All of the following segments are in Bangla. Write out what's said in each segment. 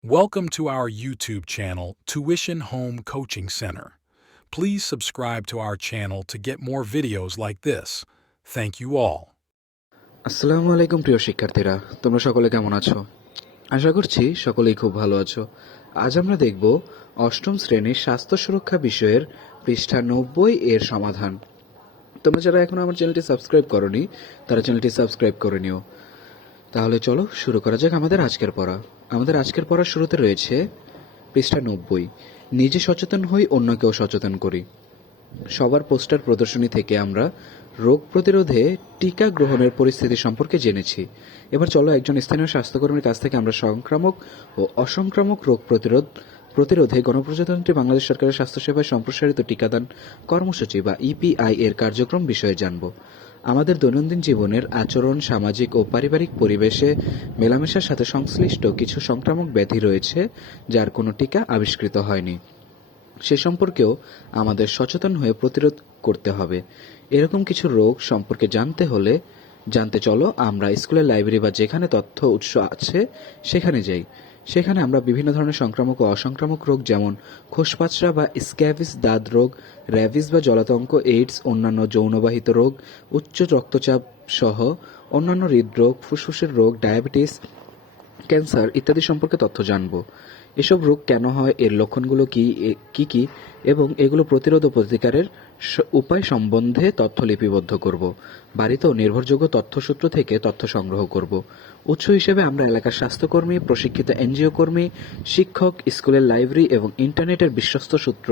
Welcome to our YouTube channel, Tuition Home Coaching Center. Please subscribe to our channel to get more videos like this. Thank you all. আসসালামু আলাইকুম প্রিয় শিক্ষার্থীরা তোমরা সকলে কেমন আছো আশা করছি সকলেই খুব ভালো আছো আজ আমরা দেখব অষ্টম শ্রেণীর স্বাস্থ্য সুরক্ষা বিষয়ের পৃষ্ঠা নব্বই এর সমাধান তোমরা যারা এখন আমার চ্যানেলটি সাবস্ক্রাইব করনি তারা চ্যানেলটি সাবস্ক্রাইব করে নিও তাহলে চলো শুরু করা যাক আমাদের আজকের পড়া আমাদের আজকের পড়ার শুরুতে রয়েছে পৃষ্ঠা নব্বই। নিজে সচেতন হই, অন্যকেও সচেতন করি। সবার পোস্টার প্রদর্শনী থেকে আমরা রোগ প্রতিরোধে টিকা গ্রহণের পরিস্থিতি সম্পর্কে জেনেছি। এবার চলো একজন স্থানীয় স্বাস্থ্যকর্মীর কাছ থেকে আমরা সংক্রামক ও অসংক্রামক রোগ প্রতিরোধ প্রতিরোধে গণপ্রজাতন্ত্রী বাংলাদেশ সরকারের স্বাস্থ্যসেবায় সম্প্রসারিত টিকাদান কর্মসূচি বা ইপিআই এর কার্যক্রম বিষয়ে জানব। আমাদের দৈনন্দিন জীবনের আচরণ, সামাজিক ও পারিবারিক পরিবেশে মেলামেশার সাথে সংশ্লিষ্ট কিছু সংক্রামক ব্যাধি রয়েছে, যার কোনো টিকা আবিষ্কৃত হয়নি। সে সম্পর্কেও আমাদের সচেতন হয়ে প্রতিরোধ করতে হবে। এরকম কিছু রোগ সম্পর্কে জানতে হলে জানতে চলো, আমরা স্কুলের লাইব্রেরি বা যেখানে তথ্য উৎস আছে, সেখানে যাই। সেখানে আমরা বিভিন্ন ধরনের সংক্রামক ও অসংক্রামক রোগ যেমন খোসপাচরা বা স্ক্যাভিস দাঁত রোগ র্যাভিস বা জলাতঙ্ক, এইডস, অন্যান্য যৌনবাহিত রোগ, উচ্চ রক্তচাপ সহ অন্যান্য হৃদরোগ, ফুসফুসের রোগ, ডায়াবেটিস ক্যান্সার ইত্যাদি সম্পর্কে তথ্য জানব। এসব রোগ কেন হয়, এর লক্ষণগুলো কি কি কি, এবং এগুলো প্রতিরোধ ও প্রতিকারের উপায় সম্বন্ধে তথ্য লিপিবদ্ধ করব। বাড়িতেও নির্ভরযোগ্য তথ্যসূত্র থেকে তথ্য সংগ্রহ করব। উৎস হিসেবে আমরা এলাকার স্বাস্থ্যকর্মী, প্রশিক্ষিত এনজিও কর্মী, শিক্ষক, স্কুলের লাইব্রেরি এবং ইন্টারনেটের বিশ্বস্ত সূত্র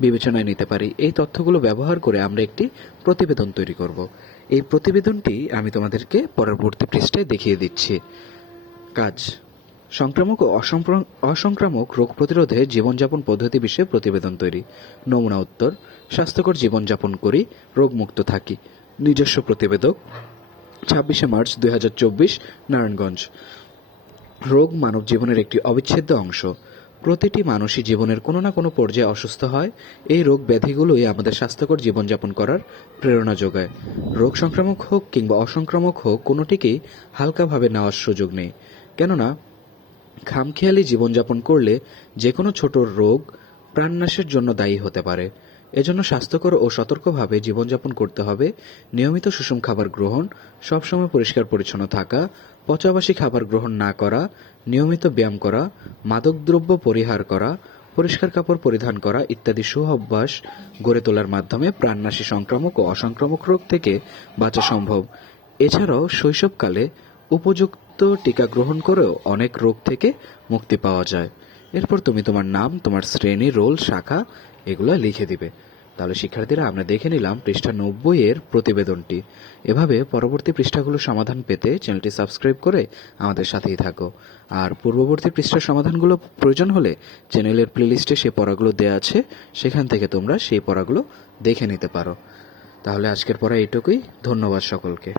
বিবেচনায় নিতে পারি। এই তথ্যগুলো ব্যবহার করে আমরা একটি প্রতিবেদন তৈরি করব। এই প্রতিবেদনটি আমি তোমাদেরকে পরবর্তী পৃষ্ঠায় দেখিয়ে দিচ্ছি। কাজ। সংক্রামক ও অসংক্রামক রোগ প্রতিরোধে জীবনযাপন পদ্ধতি বিষয়ে প্রতিবেদন তৈরি। নমুনা উত্তর, স্বাস্থ্যকর জীবনযাপন করি, রোগমুক্ত থাকি। নিজস্ব প্রতিবেদক, ছাব্বিশে মার্চ দুই নারায়ণগঞ্জ। রোগ মানব জীবনের একটি অবিচ্ছেদ্য অংশ। প্রতিটি মানুষই জীবনের কোনো না কোনো পর্যায়ে অসুস্থ হয়। এই রোগ ব্যাধিগুলোই আমাদের স্বাস্থ্যকর জীবনযাপন করার প্রেরণা যোগায়। রোগ সংক্রামক হোক কিংবা অসংক্রামক হোক, কোনোটিকেই হালকাভাবে নেওয়ার সুযোগ নেই। কেননা, খামখেয়ালি জীবনযাপন করলে যে কোনো ছোট রোগ প্রাণনাশের জন্য দায়ী হতে পারে। এজন্য স্বাস্থ্যকর ও সতর্কভাবে জীবনযাপন করতে হবে। নিয়মিত সুষম খাবার গ্রহণ, সবসময় পরিষ্কার পরিচ্ছন্ন থাকা, পচাবাসী খাবার গ্রহণ না করা, নিয়মিত ব্যায়াম করা, মাদকদ্রব্য পরিহার করা, পরিষ্কার কাপড় পরিধান করা ইত্যাদি সুঅভ্যাস গড়ে তোলার মাধ্যমে প্রাণনাশী সংক্রামক ও অসংক্রামক রোগ থেকে বাঁচা সম্ভব। এছাড়াও শৈশবকালে উপযুক্ত টিকা গ্রহণ করেও অনেক রোগ থেকে মুক্তি পাওয়া যায়। এরপর তুমি তোমার নাম, তোমার শ্রেণি, রোল, শাখা এগুলো লিখে দিবে। তাহলে শিক্ষার্থীরা, আমরা দেখে নিলাম পৃষ্ঠা নব্বই এর প্রতিবেদনটি। এভাবে পরবর্তী পৃষ্ঠাগুলো সমাধান পেতে চ্যানেলটি সাবস্ক্রাইব করে আমাদের সাথেই থাকো। আর পূর্ববর্তী পৃষ্ঠার সমাধানগুলো প্রয়োজন হলে চ্যানেলের প্লেলিস্টে সেই পড়াগুলো দেওয়া আছে, সেখান থেকে তোমরা সেই পড়াগুলো দেখে নিতে পারো। তাহলে আজকের পড়া এইটুকুই। ধন্যবাদ সকলকে।